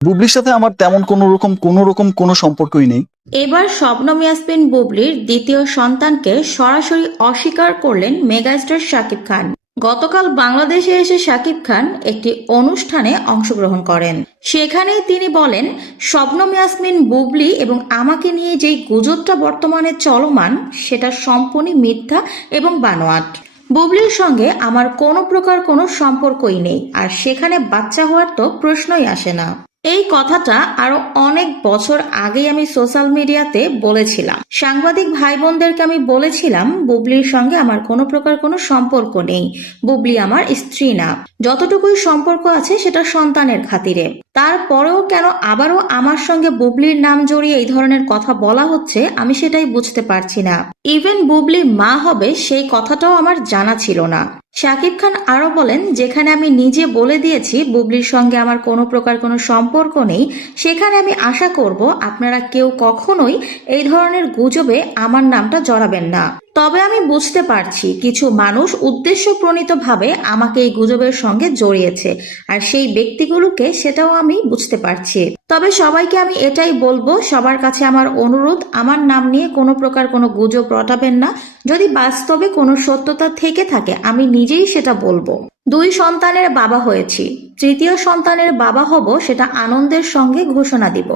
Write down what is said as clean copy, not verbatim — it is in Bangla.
বুবলির সাথে আমার তেমন কোনো সম্পর্কই নেই। এবার শবনম ইয়াসমিন বুবলির দ্বিতীয় সন্তানকে সরাসরি অস্বীকার করলেন মেগাস্টার শাকিব খান। গতকাল বাংলাদেশে এসে শাকিব খান একটি অনুষ্ঠানে অংশগ্রহণ করেন। সেখানেই তিনি বলেন, শবনম ইয়াসমিন বুবলি এবং আমাকে নিয়ে যেই গুজবটা বর্তমানে চলমান সেটা সম্পূর্ণ মিথ্যা এবং বানোয়াট। বুবলির সঙ্গে আমার কোনো প্রকার কোনো সম্পর্কই নেই, আর সেখানে বাচ্চা হওয়ার তো প্রশ্নই আসে না। এই কথাটা আরো অনেক বছর আগেই আমি সোশ্যাল মিডিয়াতে বলেছিলাম। সাংবাদিক ভাই বোনদেরকে আমি বলেছিলাম, বুবলির সঙ্গে আমার কোনো প্রকার কোনো সম্পর্ক নেই, বুবলি আমার স্ত্রী না, যতটুকুই সম্পর্ক আছে সেটা সন্তানের খাতিরে। তারপরেও কেন আবারও আমার সঙ্গে বুবলির নাম জড়িয়ে এই ধরনের কথা বলা হচ্ছে আমি সেটাই বুঝতে পারছি না। ইভেন বুবলি মা হবে সেই কথাটাও আমার জানা ছিল না। শাকিব খান আরো বলেন, যেখানে আমি নিজে বলে দিয়েছি বুবলির সঙ্গে আমার কোনো প্রকার কোনো সম্পর্ক নেই, সেখানে আমি আশা করব আপনারা কেউ কখনোই এই ধরনের গুজবে আমার নামটা জড়াবেন না। তবে আমি বুঝতে পারছি কিছু মানুষ উদ্দেশ্যপ্রণীতভাবে আমাকে এই গুজবের সঙ্গে জড়িয়েছে, আর সেই ব্যক্তিগুলোকে সেটাও আমি বুঝতে পারছি। তবে সবাইকে আমি এটাই বলবো, সবার কাছে আমার অনুরোধ, আমার নাম নিয়ে কোনো প্রকার কোনো গুজব রটাবেন না। যদি বাস্তবে কোনো সত্যতা থেকে থাকে আমি নিজেই সেটা বলবো। 2 সন্তানের বাবা হয়েছি, তৃতীয় সন্তানের বাবা হব সেটা আনন্দের সঙ্গে ঘোষণা দিব।